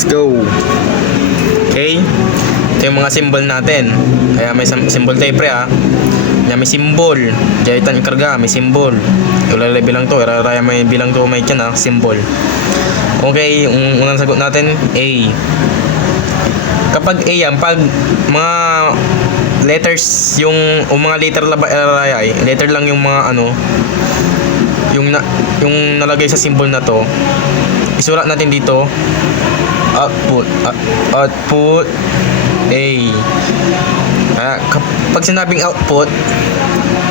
Let's go. Okay. Ito yung mga symbol natin. Kaya may symbol tayo pre ha. Kaya may symbol. Jaitan karga, may symbol. Ilalay bilang to. Iraraya may bilang to may tiyan ha. Symbol. Okay. Yung unang sagot natin, A. Kapag A yan, pag mga letters, yung mga letter letter lang yung mga ano, yung nalagay sa symbol na to, isulat natin dito, output A. Kapag sinabing output,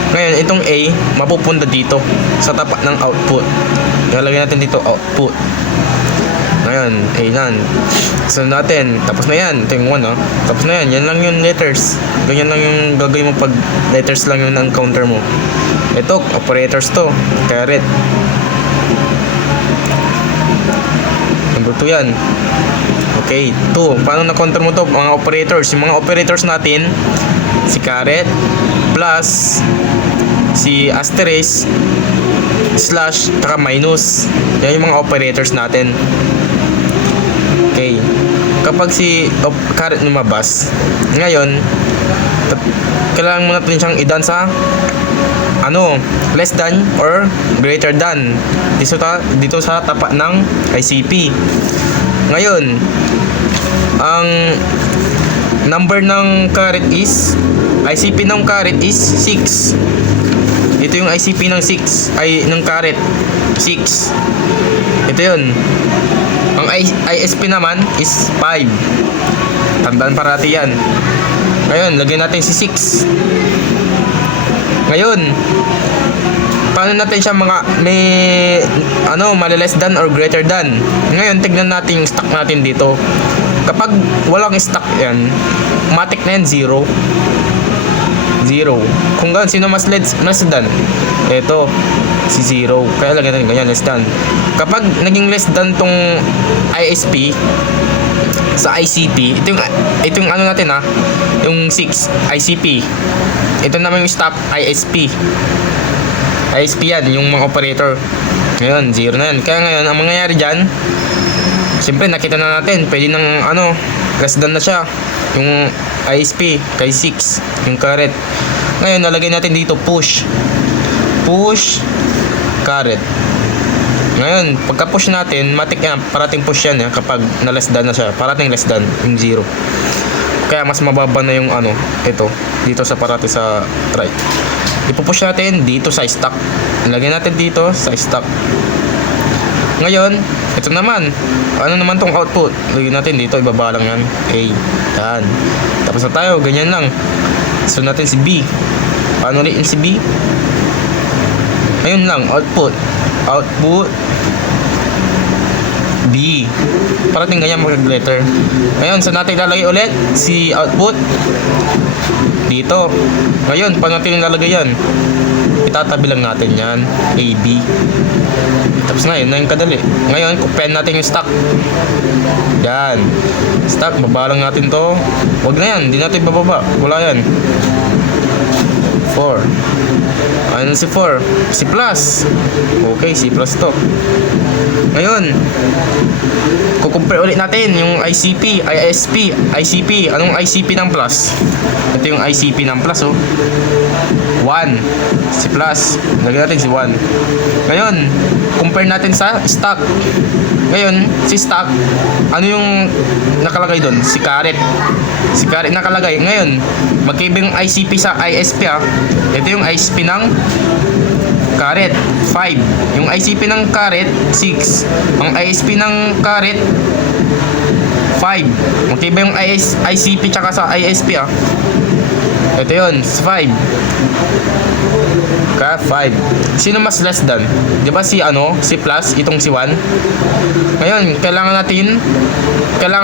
ngayon itong A mapupunta dito sa tapat ng output. Ilalagay natin dito output. Ngayon, A yan. So natin, tapos na yan. Ito yung 1 ha. Tapos na yan. Yan lang yung letters. Ganyan lang yung gagawin mo pag letters lang yung encounter mo. Ito, operators to. Caret. Number 2 yan. Okay, 2. Paano na-counter mo to? Mga operators. Yung mga operators natin, si caret, plus, si asterisk, slash, taka minus. Yan yung mga operators natin. Okay. Kapag si caret lumabas, ngayon, kailangan mo natin siyang idan sa ano, less than or greater than dito sa tapat ng ICP. Ngayon, ang number ng caret is, ICP ng caret is 6. Ito yung ICP ng 6 ay ng caret 6. Ito yun. Ang ISP naman is 5. Tandaan parati yan. Ngayon, lagyan natin si 6. Ngayon, paano natin siya may less than or greater than? Ngayon, tignan natin yung stock natin dito. Kapag walang stock yan, matik na yan 0. 0. Kung gano'n, sino mas less than? Ito, si 0. Kaya lagyan natin ganyan, less than. Kapag naging less than tong ISP sa ICP, ito yung ano natin ha, yung 6 ICP. Ito naman yung stop ISP. ISP yan, yung mga operator. Ngayon, 0 na yan. Kaya ngayon, ang mangyayari dyan, siyempre nakita na natin, pwede nang less than na siya. Yung ISP kay 6, yung caret. Ngayon, nalagay natin dito push caret. Ngayon, pagka push natin, matik yan, parating push yan kapag na less than na siya, parating less than yung 0. Kaya mas mababa na yung ito dito sa parati sa right. Ipupush natin dito sa stock. Ilagay natin dito sa stock. Ngayon, ito naman. Ano naman tong output? Lagyan natin dito, ibaba lang yan. A. Yan. Tapos na tayo, ganyan lang. So natin si B. Paano ulit yung si B? Ayun lang, output B. Parating ganyan mag-letter. Ngayon, so natin ilalagay ulit si output dito. Ngayon, paano natin ilalagay yan? Itatabi lang natin yan, AB. Tapos na yun, na yung kadali. Ngayon, kupen natin yung stock. Yan. Stock, baba lang natin to. Huwag na yan, hindi natin bababa. Wala yan. 4. Ano si 4? Si plus. Okay, si plus to. Ngayon, kukumpare ulit natin yung ICP, ISP, ICP. Anong ICP ng plus? Ito yung ICP ng plus, oh. 1. Si plus. Lagyan natin si 1. Ngayon, compare natin sa stock. Ngayon, si stock, ano yung nakalagay doon? Si caret. Si caret nakalagay. Ngayon, magkaiba yung ICP sa ISP ha. Ito yung ISP ng caret, 5. Yung ICP ng caret, 6. Ang ISP ng caret, 5. Magkaiba yung ICP tsaka sa ISP ha. Ito yun, 5. Kaya 5. Sino mas less than? Di ba si si plus, itong si 1. Ngayon, kailangan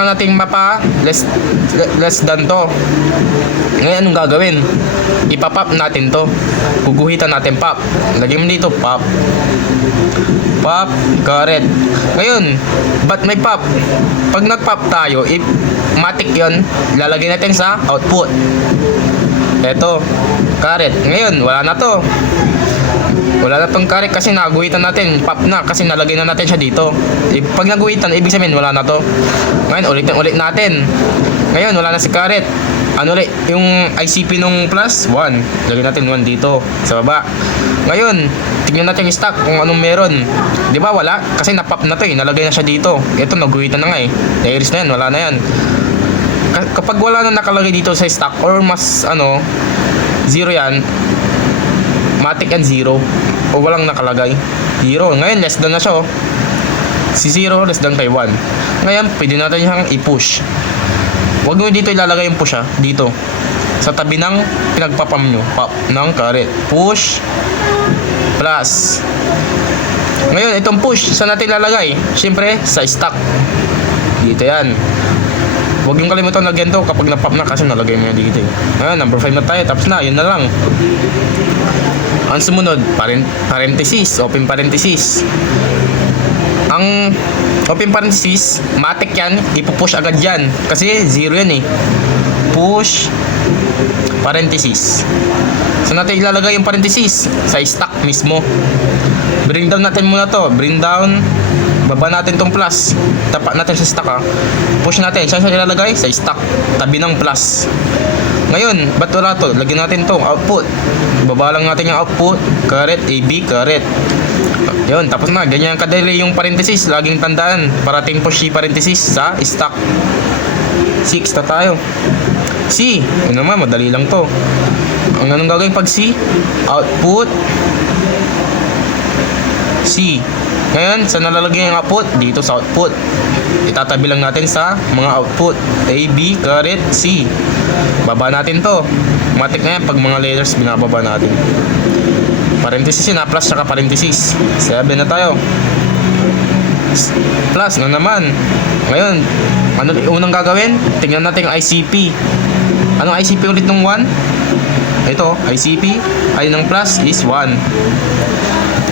natin mapa less than to. Ngayon, anong gagawin? Ipapop natin to. Guguhitan natin pop. Lagyan mo dito, pop. Pop, caret. Ngayon, ba't may pop? Pag nag-pop tayo, matik yun, lalagay natin sa output. Eto, caret. Ngayon, wala na to. Wala na tong carrot kasi naguhitan natin. Pop na kasi nalagay na natin siya dito. Pag naguhitan, ibig sabihin wala na to. Ngayon, ulit natin. Ngayon, wala na si carrot. Ano ulit? Yung ICP nung plus, 1. Lagyan natin 1 dito, sa baba. Ngayon, tingnan natin yung stock kung anong meron. Di ba wala? Kasi napop na to eh. Nalagay na siya dito. Ito, naguhitan na nga eh. Nairis na yan, wala na yan. Kapag wala na nakalagay dito sa stock or mas 0 yan, matik yan 0 o walang nakalagay 0. Ngayon less than na siya oh. Si 0 less than kay 1. Ngayon pwede natin siyang i-push. Huwag nyo dito ilalagay yung push ha. Dito sa tabi ng pinagpapam nyo, pop ng carrot. Push plus. Ngayon itong push saan natin ilalagay? Siyempre sa stock. Dito yan. Huwag yung kalimutan lagyan to kapag na-pop na kasi nalagay mo yan dito eh. Ngayon, number 5 na tayo. Tapos na, yun na lang. Ang sumunod, parenthesis, open parenthesis. Ang open parenthesis, matik yan, ipupush agad yan. Kasi 0 yan eh. Push, parenthesis. So natin ilalagay yung parenthesis sa stock mismo. Bring down natin muna to. Bring down. Baba natin tong plus. Tapak natin sa stock ha. Push natin. Saan siya ilalagay? Sa stock. Tabi ng plus. Ngayon, ba't wala to? Lagyan natin tong output. Baba lang natin yung output. Carrot, AB, carrot. Yun, tapos na. Ganyan kadali yung parenthesis. Laging tandaan. Parating push si parenthesis sa stock. 6 na tayo. C. Yun naman, madali lang to. Ang anong gagawin pag C? Output C. Ngayon, saan nalalagay yung output? Dito sa output. Itatabi lang natin sa mga output. A, B, carrot, C. Baba natin to. Matik na yan pag mga letters binababa natin. Parenthesis yun ha. Plus saka parenthesis. 7 na tayo. Plus na naman. Ngayon, ano unang gagawin? Tingnan natin yung ICP. Anong ICP ulit ng 1? Ito, ICP. Ay ng plus is 1.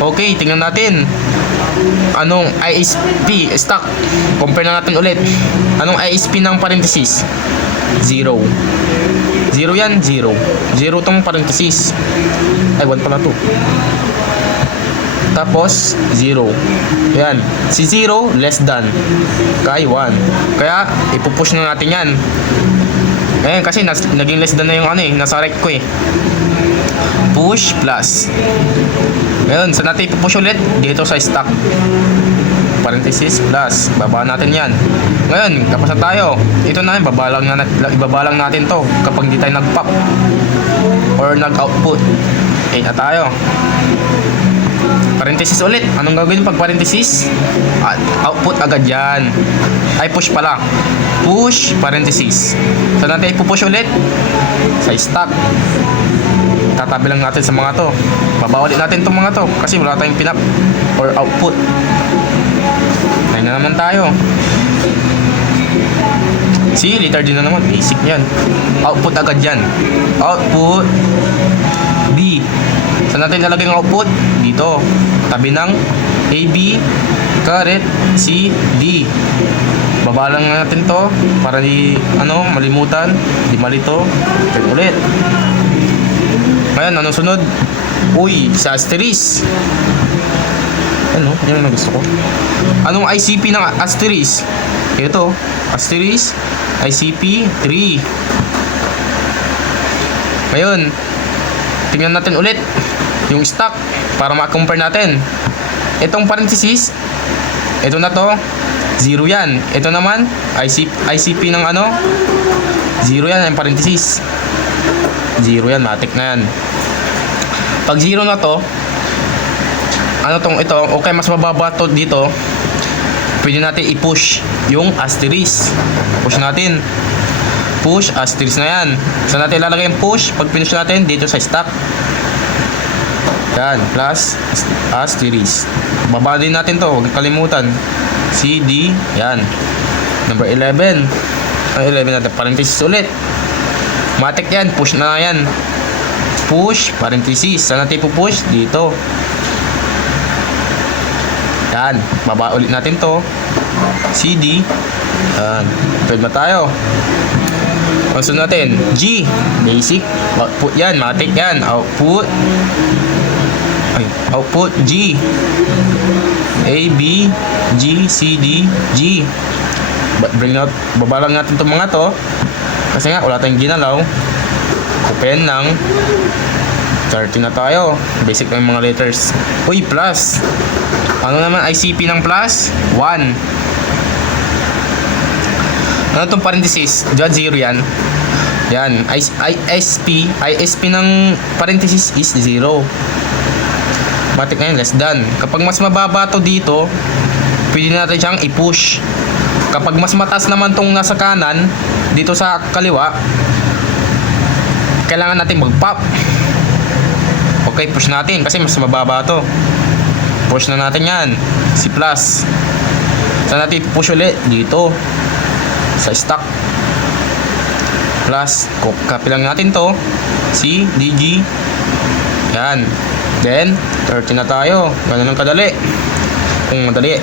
Okay, tingnan natin. Anong ISP stock? Compare na natin ulit. Anong ISP ng parenthesis? 0. 0 yan, 0. 0 tong parenthesis. Ay, 1 pala to. Tapos 0. Yan. Si 0 less than kay 1. Kaya ipupush na natin yan. Ayan, kasi naging less than na yung nasa right ko eh. Push plus. Ngayon, saan natin ipupush ulit? Dito sa stock. Parenthesis plus. Baba natin yan. Ngayon, tapos na tayo. Ito na yun, ibaba lang natin to kapag di tayo nag-pop or nag-output. Okay na tayo. Parenthesis ulit. Anong gagawin pag parenthesis? Output agad yan. Ay, push pala. Push, parenthesis. Saan natin ipupush ulit? Sa stock. Tatabi lang natin sa mga to. Baba ulit natin itong mga to kasi wala tayong pinap or output. Ngayon na naman tayo. See, letter D na naman. Basic yan. Output agad yan. Output D. Saan natin lalagay ng output? Dito. Tabi ng AB, carrot, C, D. Baba lang natin to para di malimutan. Di malito. Check ulit. Ngayon, anong sunod? Uy, sa asterisk. Ano? Yan ang gusto ko. Anong ICP ng asterisk? Ito, asterisk, ICP 3. Ngayon, tingnan natin ulit yung stock para ma-compare natin. Itong parenthesis, ito na to, 0 yan. Ito naman, ICP ng 0 yan, yung parenthesis. 0 yan, matik na yan. Pag 0 na to, ito, okay, mas mababa to dito. Pwede natin i-push yung asterisk. Push natin. Push, asterisk na yan. Saan natin ilalagay yung push? Pag finish natin, dito sa stock. Yan, plus asterisk. Baba din natin to, huwag kalimutan. C, D, yan. Number 11. 11 natin, parenthesis ulit. Matik yan, push na yan. Push, parenthesis. Saan natin ipupush? Dito. Yan, baba ulit natin to. CD. Yan, pwede na tayo. Sunod natin, G, basic. Output yan, matik yan. Output. Ay, output G. A, B, G, C, D, G. Baba lang natin itong mga to. Kasi nga, wala tayong ginalaw. Open lang. 30 na tayo. Basic na yung mga letters. Uy, plus. Ano naman ICP ng plus? 1. Ano itong parenthesis? Diyan 0 yan. Yan. ISP ng parenthesis is 0. Batik na yun, less than. Kapag mas mababa to dito, pwede natin siyang i-push. Kapag mas mataas naman tong nasa kanan, dito sa kaliwa, kailangan natin mag-pop. Okay, push natin kasi mas mababa to. Push na natin yan. Si plus. Saan natin push ulit? Dito. Sa stock. Plus. Copy lang natin to. Si DG. Yan. Then, 30 na tayo. Ganun ang kadali. Kung madali.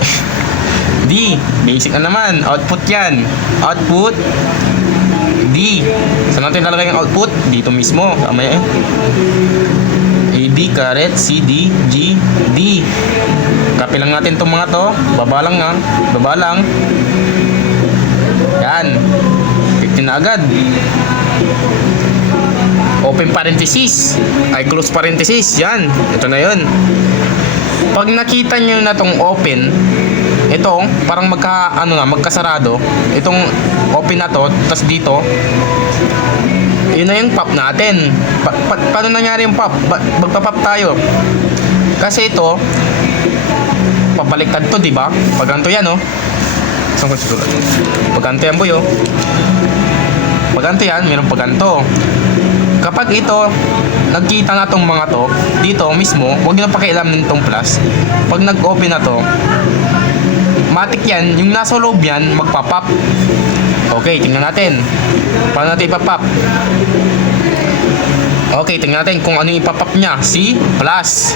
D. Basic na naman. Output yan. Output. D. Saan natin lalagay yung output? Dito mismo. Tama yan. AD, caret, CD, G, D. Copy lang natin itong mga to. Baba lang nga. Baba lang. Yan. 15 na agad. Open parenthesis. Ay, close parenthesis. Yan. Ito na yun. Pag nakita nyo na itong open, ito, parang magkasarado. Itong open na to, tapos dito, yun na yung pop natin. Paano nangyari yung pop? Magpa-pop tayo. Kasi ito, papaliktad to, di ba? Pag ganito yan, oh. Saan ko susulat? Pag ganito yan, boy, oh. Pag ganito yan, mayroon pag ganito. Kapag ito, nagkita na tong mga to, dito mismo, huwag nyo na pakialaman nitong plus. Pag nag-open na to, matik yan, yung nasa loob yan, magpa-pop. Okay, tingnan natin. Paano natin ipapop? Okay, tingnan natin kung ano yung ipapop niya. Si plus.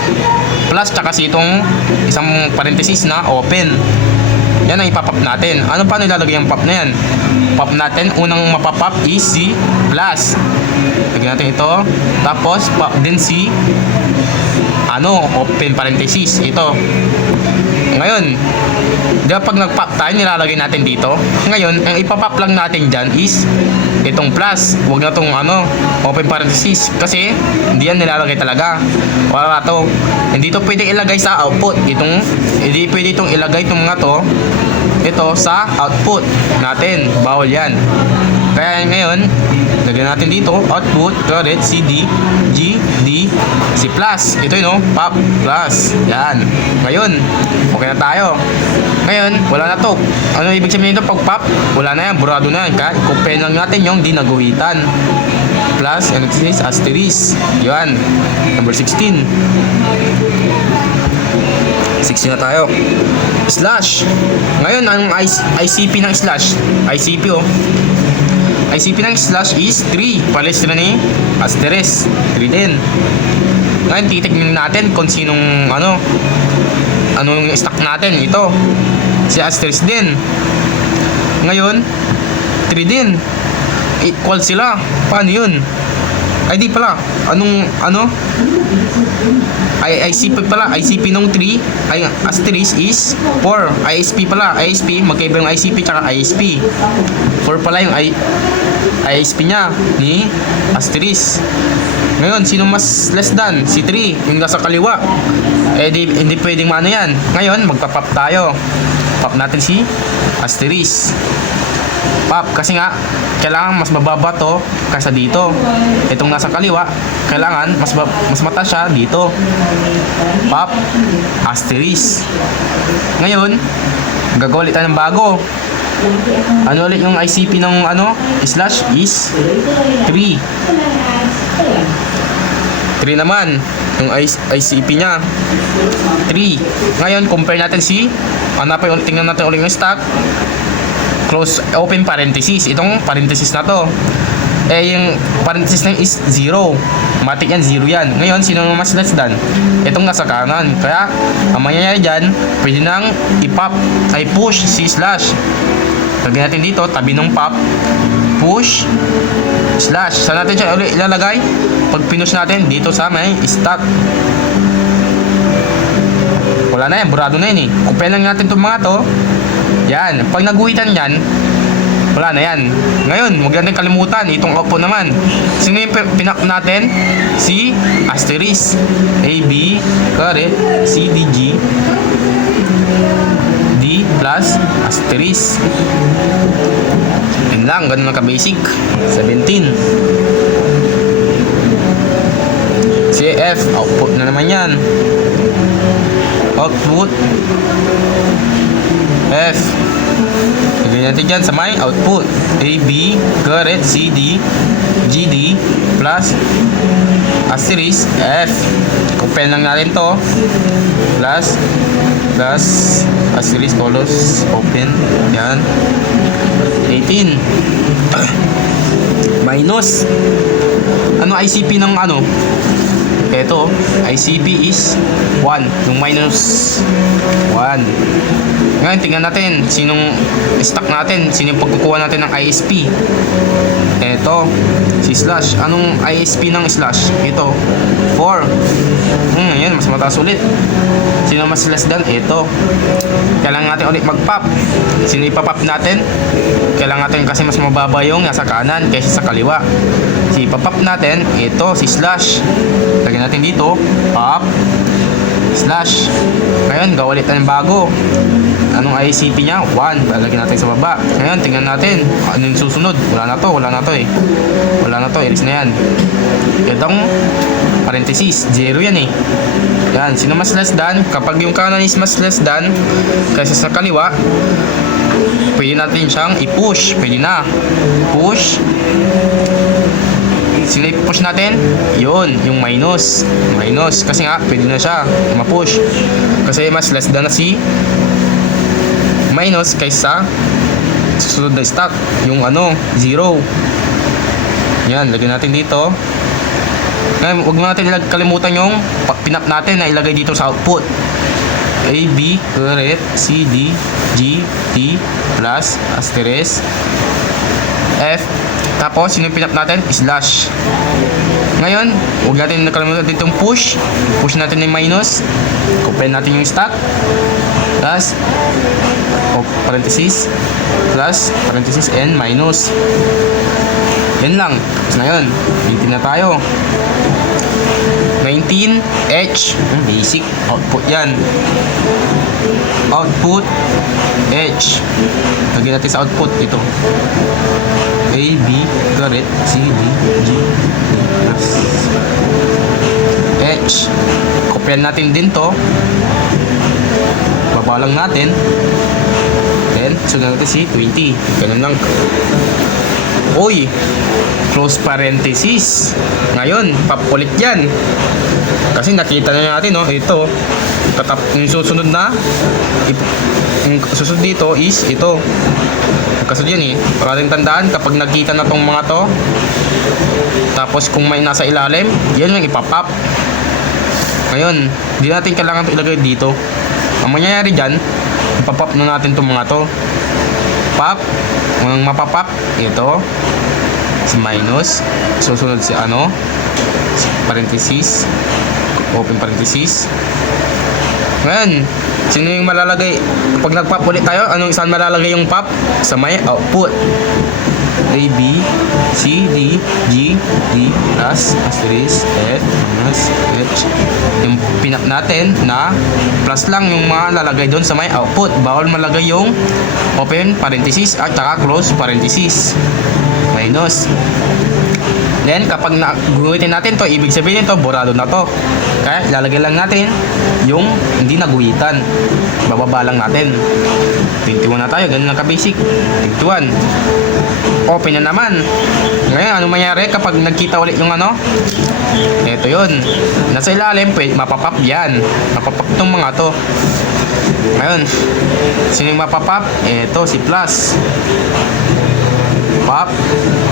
Plus, tsaka si itong isang parenthesis na open. Yan ang ipapop natin. Ano paano ilalagay yung pop na yan? Pop natin, unang mapapop is si plus. Lagyan natin ito. Tapos, pop din si open parenthesis. Ito. Ngayon, pag nag-pop tayo, nilalagay natin dito. Ngayon, ang ipapop lang natin dyan is itong plus. Huwag na itong open parenthesis. Kasi, hindi yan nilalagay talaga. Wala to. Hindi to pwede ilagay sa output. Hindi pwede itong ilagay itong mga to. Ito sa output natin. Bawal yan. Kaya ngayon, lagyan natin dito, output, caret, CD, G, D, si plus. Ito yun, pop, plus. Yan. Ngayon, okay na tayo. Ngayon, wala na to. Ano ibig sabihin nito pag pop? Wala na yan, burado na yan. Kaya i-copy lang natin yung di naguhitan. Plus, and it is asterisk. Yan. Number 16. 16 na tayo. Slash. Ngayon, anong ICP ng slash? ICP, ICP ng slash is 3. Palis na ni asterisk. 3 din. Ngayon, titignan natin kung sinong anong stock natin. Ito. Si asterisk din. Ngayon, 3 din. Equal sila. Paano yun? Ay, di pala. ICP pala. ICP nung 3 ay asterisk is 4. ISP pala. ISP, magkaiba yung ICP tsaka ISP. 4 pala yung ISP nya ni asterisk. Ngayon, sino mas less than? Si 3, yung nasa kaliwa. Hindi pwedeng yan. Ngayon, magpa-pop tayo. Pop natin si asterisk. Pop, kasi nga kailangan mas mababa to kaysa dito. Itong nasa kaliwa, kailangan mas mataas siya dito. Pop, asterisk. Ngayon, gagawa ulit tayo ng bago. Ano ulit yung ICP ng slash is 3. 3 naman yung ICP nya. 3. Ngayon, compare natin tingnan natin ulit yung stock. Close, open parenthesis. Itong parenthesis na to. Yung parenthesis na is 0. Matik yan, 0 yan. Ngayon, sino mas less than? Itong nasa kanan. Kaya, ang mangyayari dyan, pwede nang i-pop, ay push si slash. Lagyan natin dito, tabi ng pop. Push, slash. Saan natin siya ulit ilalagay? Pag pinush natin, dito sa may stock. wala na yan, burado na yan eh. Kopya lang natin itong mga to. Yan, pag naguhitan yan, wala na yan. Ngayon, huwag natin kalimutan, itong output naman. Sino yung pinak natin? Si asterisk. A, B, caret, C, D, G, D plus asterisk. Yun lang, ganun lang ka-basic. 17. CF, output na naman yan. Output F. Lagyan natin dyan sa may output. A, B, caret, C, D, G, D, plus asterisk F. Open lang natin to. Plus asterisk close, open. Yan. 18. Minus. Ano ICP ng ano? Ito, ICP is 1. Yung minus 1. Ngayon, tingnan natin sinong stock natin, sino yung pagkukuha natin ng ISP. Ito, si slash. Anong ISP ng slash? Ito, 4. Yan, mas mataas ulit. Sino mas less than? Ito. Kailangan natin ulit mag-pop. Sino ipapop natin? Kailangan natin kasi mas mababa yung nasa kanan kaysa sa kaliwa. Si ipapop natin, ito, si slash. Lagyan natin dito, pop, slash. Ngayon, gawa ulit ng bago. Anong ICP niya? 1. Lalagyan natin sa baba. Ngayon, tingnan natin. Ano yung susunod? Wala na to eh. Wala na to, iris na yan. Itong parenthesis, 0 yan eh. Yan, sino mas less than? Kapag yung kanan is mas less than kaysa sa kaliwa, pwede natin siyang i-push. Pwede na. Push. Sino i-push natin? Yun, yung minus. Minus. Kasi nga, pwede na siya ma-push. Kasi mas less than na si minus kaysa susunod na stock. Yung 0. Yan, lagyan natin dito. Ngayon, huwag natin kalimutan yung pinap natin na ilagay dito sa output. A, B, caret, C, D, G, T, plus, asterisk, F. Tapos, sino yung pinap natin? Slash. Ngayon, huwag natin nakalimutan dito yung push. Push natin yung minus. Open natin yung stock. Plus, parenthesis, plus, parenthesis, and minus. Yan lang. Tapos na yun. 19 na tayo. 19, H. Basic. Output yan. Output, H. Lagyan natin sa output ito. A, B, caret, C, D, G, D, plus H. Kopyan natin din to. Baba lang natin. Then, sunod natin si 20. Ganun lang. Uy, close parenthesis. Ngayon, pop ulit yan. Kasi nakita na natin, no? Ito. Yung susunod na, yung susunod dito is ito. Kasunod yan eh. Para rin tandaan, kapag nakita na tong mga to, tapos kung may nasa ilalim, yan yung ipapop. Ngayon, di natin kailangan ito ilagay dito. Ang mangyayari dyan, ipapop na natin tong mga to. Pop, kung mapapop, ito, si minus, susunod si si parenthesis, open parenthesis. Ngayon, sino yung malalagay? Pag nag-pop ulit tayo, anong saan malalagay yung pop? Sa may output. A, B, C, D, G, D, plus, asterisk, F, minus, H. Yung pinap natin na plus lang yung malalagay doon sa may output. Bawal malagay yung open parenthesis at saka close parenthesis. Minus. Then, kapag naguhitin natin to, ibig sabihin ito, borado na to. Kaya, ilalagay lang natin yung hindi naguhitan. Bababa lang natin. 21 na tayo, ganun lang ka-basic. 21. Open na naman. Ngayon, ano mangyari kapag nagkita ulit yung Ito yun. Nasa ilalim, mapapap yan. Mapapap itong mga to. Ngayon, sino yung mapapap? Ito, si plus. Pop,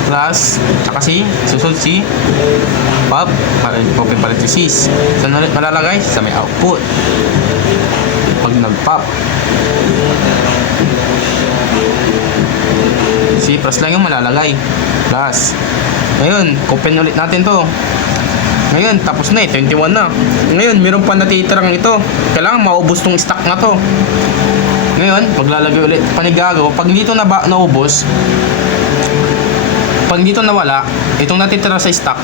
plus, tsaka susunod si pop, open parenthesis. Saan ulit malalagay? Sa may output. Pag nag-pop. Si plus lang yung malalagay. Plus. Ngayon, open ulit natin to. Ngayon, tapos na 21 na. Ngayon, meron pa natitirang ito. Kailangan maubos tong stock na to. Ngayon, maglalagay ulit. Panigago, pag dito na naubos, pag dito nawala, itong natitira sa stock,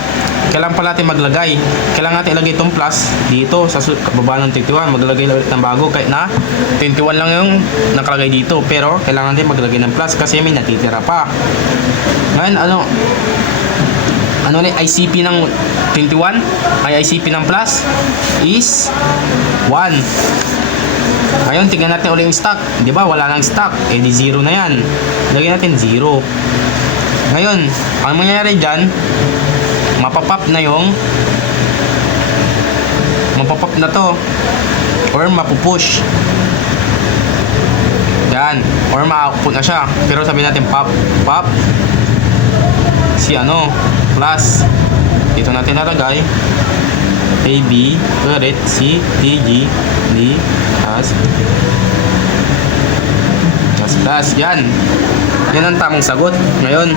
kailangan pa natin maglagay. Kailangan natin ilagay itong plus dito sa baba ng 21. Maglagay na ulit ng bago kahit na 21 lang yung nakalagay dito. Pero kailangan natin maglagay ng plus kasi may natitira pa. Ngayon, ano ulit ICP ng 21 ay ICP ng plus is 1. Ngayon, tingnan natin ulit yung stock. Di ba? Wala nang stock. Eh, di 0 na yan. Lagyan natin 0. Ngayon, ang mangyayari dyan, mapapop na to. Or mapupush. Yan. Or ma-output na siya. Pero sabihin natin pop. Si plus. Dito natin nalagay. A, B, ulit, C, D, G, D, plus. Yan. Yan ang tamang sagot. Ngayon,